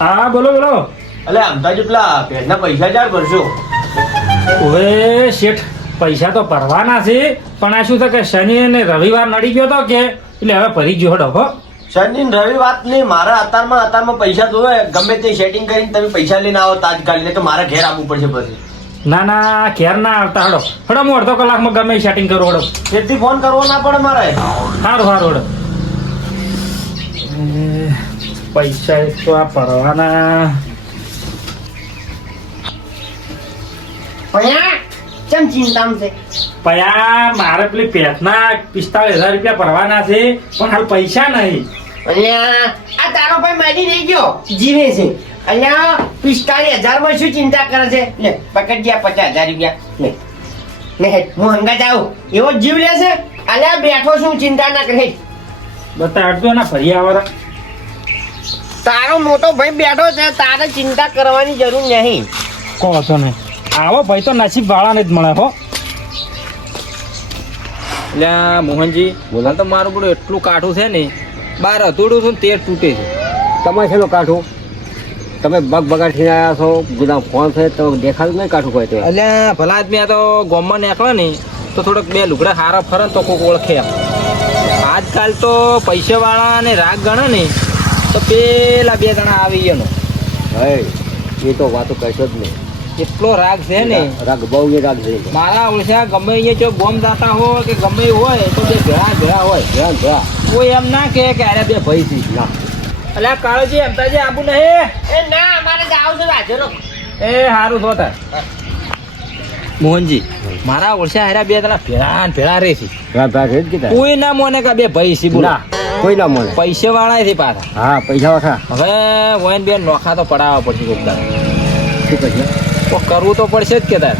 હા બોલો બોલો. એટલે અમદાવાદ પેલા ભેજના પૈસા ચાર ભરશો? હવે શેઠ પૈસા તો ભરવાના છે, પણ આ શું છે કે શનિ અને રવિવાર નડી ગયો તો કે એટલે હવે ભરી ગયો હડો હો. શનિ ને રવિ વાત નહીં, મારા અત્યારમાં પૈસા જોવે, ગમે તે સેટિંગ કરીને તમે પૈસા લઈને આવો તાત્કાલિક, તો મારે ઘેર આવવું પડશે પછી. ના ના ઘેર ના આવતા હડો હડો, હું અડધો કલાકમાં ગમે સેટિંગ કરું હડો. તેથી ફોન કરવો ના પડે મારે. સારું સારું હડો. પૈસા એક તો આ ભરવાના. કેમ ચિંતામાં છે? પયા મારે પેલી પેટના 45,000 રૂપિયા ભરવાના છે, પણ હાલ પૈસા નહીં. અલ્યા આ તારો ભાઈ મારી નહીં ગયો, જીવે છે. અલ્યા 45,000 માં શું ચિંતા કરે છે? લે પકડ ગયા 50,000 રૂપિયા. લે લે હેડ, હું હંગાત આવું. એવો જીવ લેશે? અલ્યા બેઠો છું, ચિંતા ના કરે. બતા અડધો ના ફરી આવવા. તારો મોટો ભાઈ બેઠો છે, તારે ચિંતા કરવાની જરૂર નહીં. કહો છો ને, આવો ભાઈ તો નસીબ વાળાને જ મળે હો. એટલે મોહનજી બોલા તો મારું બધું એટલું કાઠું છે ને, બાર અધૂરું છું ને તે તૂટે છે. તમારે છેલ્લો કાઠું તમે બગ બગાડીને આવ્યા છો, બધા ફોન છે તો દેખાતું નહીં કાઠું હોય તો. એટલે ભલા આદમી આ તો ગામમાં નીકળે ને તો થોડોક બે લુગડા હારા ફરે ને તો કોઈક ઓળખે એમ. આજકાલ તો પૈસાવાળા ને રાગ ગણે ને તો પેલા બે જણા આવી એનો હે એ તો વાતો કશો જ નહીં. એટલો રાગ છે ને, રાગ બહુ એ રાગ છે. મારા ઓળખ્યા ગમે અહીંયા જો બોમ્બ દાતા હોય કે ગમે હોય તો બે ભેળા હોય. ધ્યાન ધ્યા કોઈ એમ ના કે અરે બે ભાઈ છે ના. એટલે કાળજી એમતાજી આબુ નહીં. એ ના, અમારે જાવ છે વાજરો. એ સારું થો તાર મોહનજી, મારા ઓળખ્યા હાર્યા બે જણા ભેળા ને ભેળા રે છે. રાત જ કીધા કોઈ ના મોને કે બે ભાઈ છે બોલા. કોઈ ના મળે. પૈસા વાળા છે પાછા. હા પૈસા વાખા હવે વોઈન બે નોખા તો પડાવવા પડશે કોક દાડો. શું કહીએ તો કરવું તો પડશે જ કે તાર.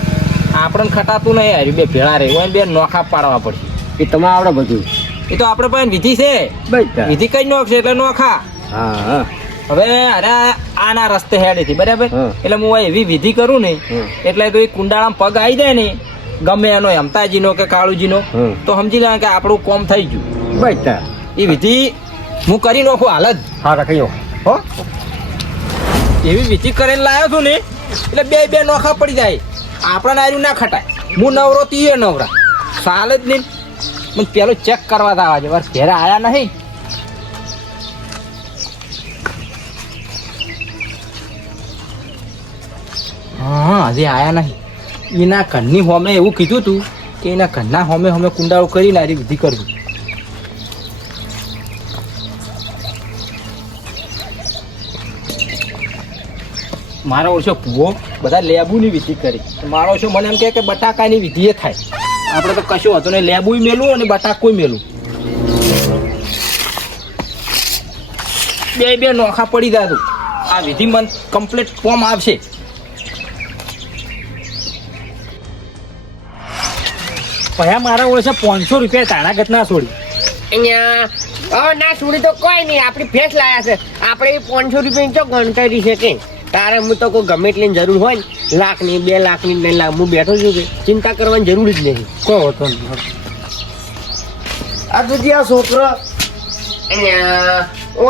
આપણને ખટાતું નહીં હાર્યું બે ભેળા રે, વોઈન બે નોખા પાડવા પડશે. એ તમારે આવડે બધું. એ તો આપણે પાસે વિધિ છે, બસ વિધિ કઈ નોખશે એટલે નોખા. હા હા હવે અરે આના રસ્તે હેડે બરાબર, હા. એટલે હું એવી વિધિ કરું ને હા. એટલે તો એ કુંડાળામાં પગ આવી જાય ને ગમે એનો અમતાજીનો કે કાળુજીનો, હા. તો સમજી લેવા કે આપણું કોમ થઈ ગયું. બસ તાર એ વિધિ હું કરી નાખું હાલ જ. હા રાખ્યો હો એવી વિધિ કરીને લાવ્યો છું ને એટલે બે બે નોખા પડી જાય. આપણા નાર્યું ના ખટાય. હું નવરો તીએ નવરા સાલ જ નહીં. મને પેલું ચેક કરવા જ આવવા છે, બસ ઘેરે આયા નહીં. હા હજી આયા નહીં. એના ઘરની હોમે એવું કીધું તું કે એના ઘરના હોમે હોમે કુંડાળું કરીને આરી વિધિ કરવી. મારો ઓછો ભૂવો બધા લેબુની વિધિ કરી. મારો ઓછો મને એમ કે બટાકાની વિધિ એ થાય. આપણે તો કશું હતું ને, લેબુય મેલું અને બટાકોય મેલું. બે બે નોખા પડી જાય તું. આ વિધિ મને કમ્પ્લીટ ફોર્મ આવશે. પયા મારા ઓળશે 500 રૂપિયા તાણા ગત ના છોડી. અહીંયા ના છોડી તો કોઈ નહીં, આપણી ફેસ લાયા છે. આપણે 500 રૂપિયાની તો ગણતરી છે કે તારે હું તો કોઈ ગમે એટલી જરૂર હોય ને, 1 લાખની 2 લાખની 3 લાખ, હું બેઠો છું કે ચિંતા કરવાની જરૂર જ નહીં. કહો હતો ને. આ સુધી આ છોકરો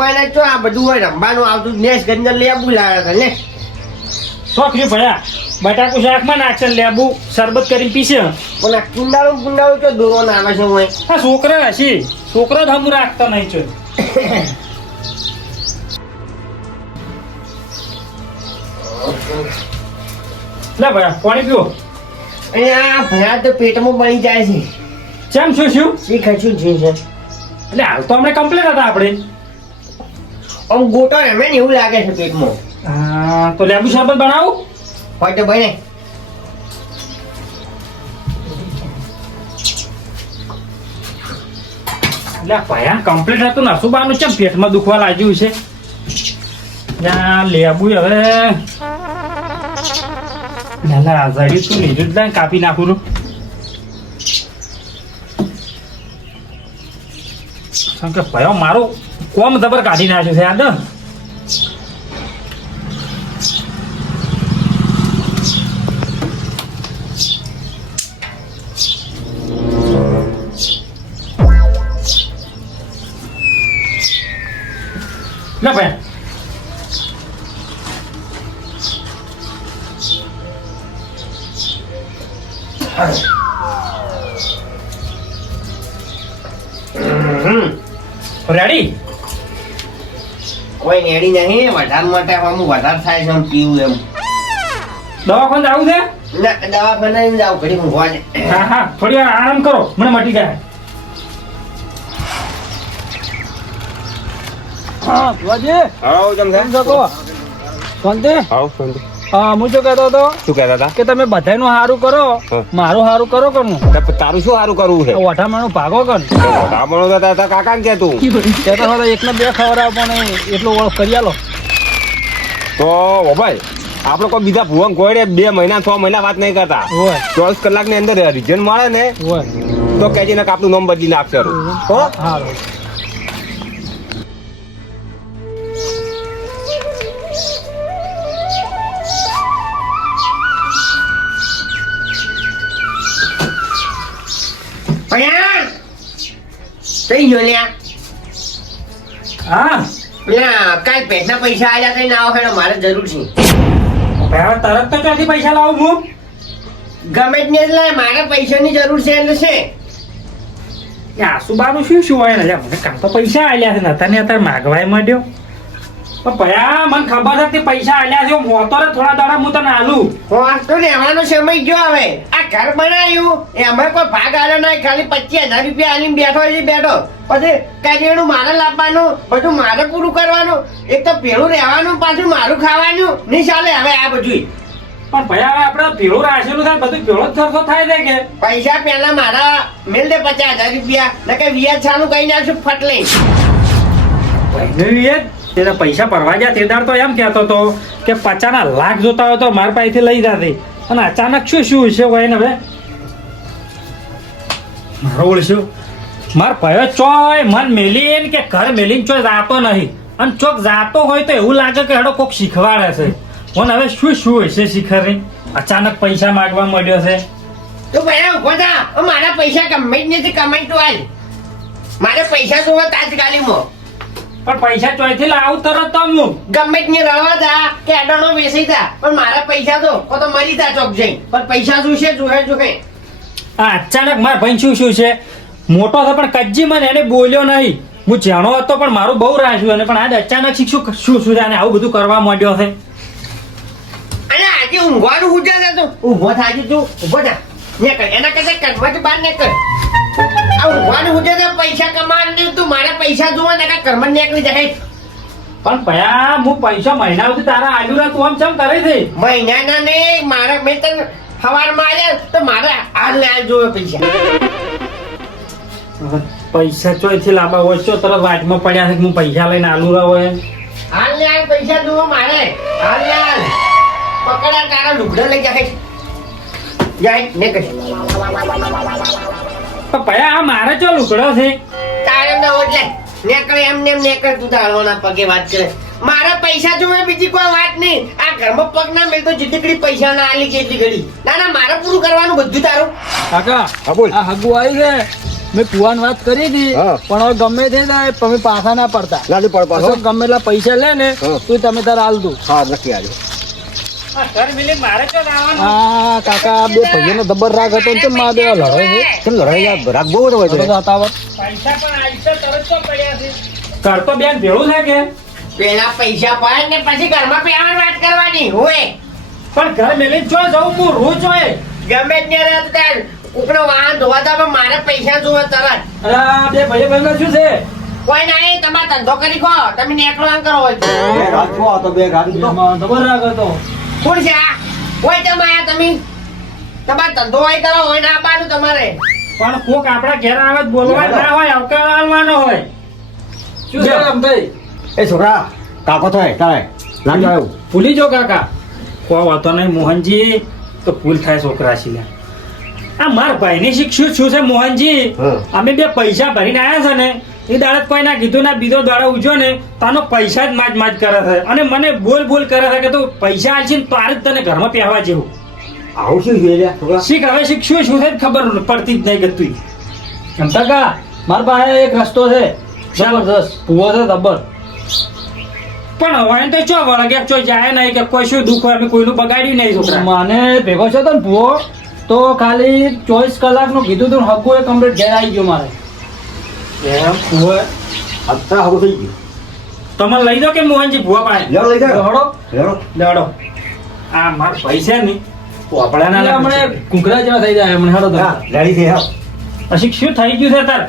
એને તો આ બધું હોય રમવાનું આવતું નેસ ગંજર લેબુ લાવ્યા હતા ને. શોખરી ભયા બટાકું શાકમાં નાખશે, લેબુ શરબત કરીને પીશે. પણ આ કુંડાળું તો દોરો ના આવે છે હોય. આ છોકરા હશે, છોકરો જ હમું રાખતા નહીં છે. લે ભયા પાણી પીવો. અહીંયા ભયા તો પેટમાં બળી જાય છે. કેમ શું શું? શી ખચું છે એટલે હાલ તો અમને કમ્પ્લેટ હતા આપણે. આમ ગોટો એમ ને એવું લાગે છે પેટમાં. હા તો લેબુ શરબત બનાવું. હોય તો બને. એટલે ભયા કમ્પ્લેટ હતું ને, શું બાનું ચમ પેટમાં દુખવા લાગ્યું છે. લેબુ હવે ઝાડી તું લીધું જ લાય, કાપી નાખું. કેમ કે ભયો મારું કોમ જબર કાઢી નાખ્યું છે યાદ. લે ભાઈ રેડી? કોઈ નેડી નહીં વધારે માટે હું વધારે થાય છે આમ પીવું એમ દવાખાને જવું છે? ના દવાખાને એમ જાવ ઘડી ઊંઘવા છે હા હા, થોડી વાર આરામ કરો, મને મટી જાય. હા ભુવાજી આવો કેમ છો કહો? શાંતિ? આવો શાંતિ. હા હું શું કહેતો હતો શું કહેતા હતા? કે તમે બધાયનું સારું કરો હા. મારું સારું કરો કરનું તારું શું સારું કરવું છે? ઓઠામણું ભાગો કર બ્રાહ્મણો તો તારા કાકા કે તું કહેતા હતા એકને બે ખવડાવ પણ એટલો ઓળખ કરી આલો. તો ઓ ભાઈ આપણે કોઈ બીજા ભુવન કોઈ 2 મહિના 6 મહિના વાત નહીં કરતા. હોય 24 કલાકની અંદર રિઝલ્ટ મળે ને હોય તો કહેજે ને કે આપણું નામ બદલી નાખશે હો. સારું. ભયા કઈ ગયો લ્યા હા પેલા કાલ પેટના પૈસા આલ્યા કઈ ના આવો મારે જરૂર છે હવે તરત તો ક્યાંથી પૈસા લાવું હું? ગમે તે એટલે મારે પૈસાની જરૂર છે એટલે છે એ આસુબાનું શું હોય ને લ્યા, મને કામ તો પૈસા આલ્યા છે ને અત્યારે માગવાય માંડ્યો. પણ ભયા મને ખબર હતી પૈસા આલ્યા છે, હું હોતો રે થોડા દાડા હું તને આલું. હું તો રહેવાનો સમય ગયો હવે આ ઘર બનાવ્યું એમાં કોઈ ભાગ આલ્યો નહીં ખાલી 25,000 રૂપિયા આલીને બેઠો છે બેઠો પછી કરિયાણું મારે લાવવાનું બધું મારે પૂરું કરવાનું એક તો પેલું રહેવાનું પાછું મારું ખાવાનું નહીં ચાલે હવે આ બધું પણ ભયા હવે આપણે ભેળું રાખેલું થાય, બધું ભેળો જ ખર્ચો થાય છે કે પૈસા પેલા મારા મેલ દે 50,000 રૂપિયા ને કે વ્યાજ ચાલુ કઈ નાખશું ફટ લઈ તેને પૈસા ભરવા ગયા તે દાડ તો એમ કહેતો હતો કે 50 લાખ જોતા હોય તો મારા પાસેથી લઈ જાતે, અને અચાનક શું છે હોય ને હવે મારો ઓળશું માર ભયો ચોય મન મેલીને કે ઘર મેલીને ચોય જાતો નહીં, અને ચોક જાતો હોય તો એવું લાગે કે હેડો કોક શીખવાડે છે. મને હવે શું હોય છે શીખરની અચાનક પૈસા માંગવા મળ્યો છે. તું ભાઈ ઉભો થા મારા પૈસા ગમે જ નથી કમાઈ તું હાલ મારે પૈસા જોવા તાજકાલીમાં પણ પૈસા ચોયથી લાવું તરત તો હું ગમે તે રવા જા કે અડાણો બેસી જા પણ મારા પૈસા તો કો તો મરી જા ચોક જઈ પણ પૈસા જોશે જોહે આ અચાનક મારા ભાઈ શું છે મોટો હતો પણ કજ્જી મને એને બોલ્યો નહીં, હું જાણો હતો પણ મારું બહુ રાખ્યું, અને પણ આજે અચાનક શું છે અને આવું બધું કરવા માંડ્યો છે. અને આજે ઊંઘવાનું હું જા તું ઊભો થાજી તું ઊભો થા ને કર એના કરતા કર્મથી બહાર ને કર આ ઊંઘવાનું હું જા પૈસા કમાવાનું તું મારા પૈસા જોવા ને કા કર્મ નીકળી જાય પણ ભયા હું પૈસા મહિના સુધી તારા આલ્યું તું આમ ચમ કરે છે? મહિનાના ને મારા મેં તને સવારમાં આવ્યા તો મારે હાલ ને હાલ જોવે પૈસા પૈસા ચોયથી લાંબા હોય તો તરત વાટમાં પડ્યા છે કે હું પૈસા લઈને આલુ રહ્યો હોય. હાલ ને હાલ પૈસા જોવો મારે હાલ ને હાલ પકડા તારા લુગડા લઈ જાય ને કર પણ ભયા આ મારે ચો લુકડો છે? તારે ન ઓટલે નેકળ એમને એમ નેકળ તું તારવાના પગે વાત કરે મારા પૈસા જોવે બીજી કોઈ વાત નહીં આ ઘરમાં પગ ના મેલ તો જેટલી ઘડી પૈસા ના આલી છે એટલી ઘડી ના મારે પૂરું કરવાનું બધું તારું કાકા હા બોલ. આ હગુ આવી છે મેં કુવાન વાત કરી હતી હા. પણ હવે ગમે તે થાય તમે પાછા ના પડતા લાડી પડ પાછો. પછી ગમે એટલા પૈસા લે ને હા. તો તમે તારે હાલ દઉં. હા નક્કી આજે ઘર મિલી મારે ચો લાવવાનું? આ કાકા બે ભાઈઓનો દબર રાગ હતો ને કેમ માં બે લડાઈ છે કેમ લડાઈ રાગ બહુ હોય તો હતાવત પૈસા પણ આલશો તરત ચો પડ્યા છે? ઘર તો બેન ભેળું છે કે પેલા પૈસા પાય ને પછી ઘરમાં પેવાની વાત કરવાની હોય પણ ઘર મેલી ચો જવું હું રોજ હોય. ગમે ત્યારે તાર ઉપનો વાહન ધોવા દા પણ મારે પૈસા જોવે તરત અરે બે ભાઈઓ બહેનો શું છે? કોઈ નહીં તમારે ધંધો કરી ખો તમે નેકળો આમ કરો હોય તો. એમાં દબર રાગ હતો કોણ છે આ હોય તમારે તમે તમારે ધંધો હોય કરો હોય ના આપવાનું તમારે પણ કોક આપણા ઘેર આવે તો બોલવા ના હોય, આવકાર આલવાનો હોય. શું છે આમ થઈ એ છોકરા કાકો થાય તારે લાગી આવ્યું ભૂલી જો કાકા કોઈ વાતો નહીં મોહનજી, તો ભૂલ થાય છોકરા છે. આ માર ભાઈની શિક્ષણ શું છે મોહનજી, હા. અમે બે પૈસા ભરીને આવ્યા છે ને એ દાડત કોઈ ના કીધું ના બીજો દાડો ઉજ્યો ને તાનો પૈસા જ માજ કરે છે, અને મને બોલ કરે છે કે તું પૈસા આલશે ને તારે જ તને ઘરમાં પહેવા જેવું. આવું શું જોઈએ લ્યા છોકરા શીખ હવે શીખશું શું છે ખબર પડતી જ નહીં કે તું. એમ કાકા મારા પાસે એક રસ્તો છે જબરદસ્ત ભૂવો છે જબર પણ હવે તો ચો વળગે ચો જાય નહીં કે કોઈ શું દુઃખ હોય અમે કોઈનું બગાડ્યું નહીં છોકરા. મને ભેગો છે તો ને ભૂવો તો ખાલી 24 કલાકનું કીધું તું હકુ એ કમ્પ્લીટ ઘેર આવી ગયો મારે એમ હોય અત્યારે હવે થઈ ગયું તમે લઈ દો કે મોહનજી ભૂવા પાડે લેવો લઈ જાઓ હડો લેવો લેવડો આ માર પૈસા ની પોપડા ના હમણાં ઘૂઘરા જેવા થઈ જાય મને હેડો તો હા રેડી થઈ આવો પછી શું થઈ ગયું છે તાર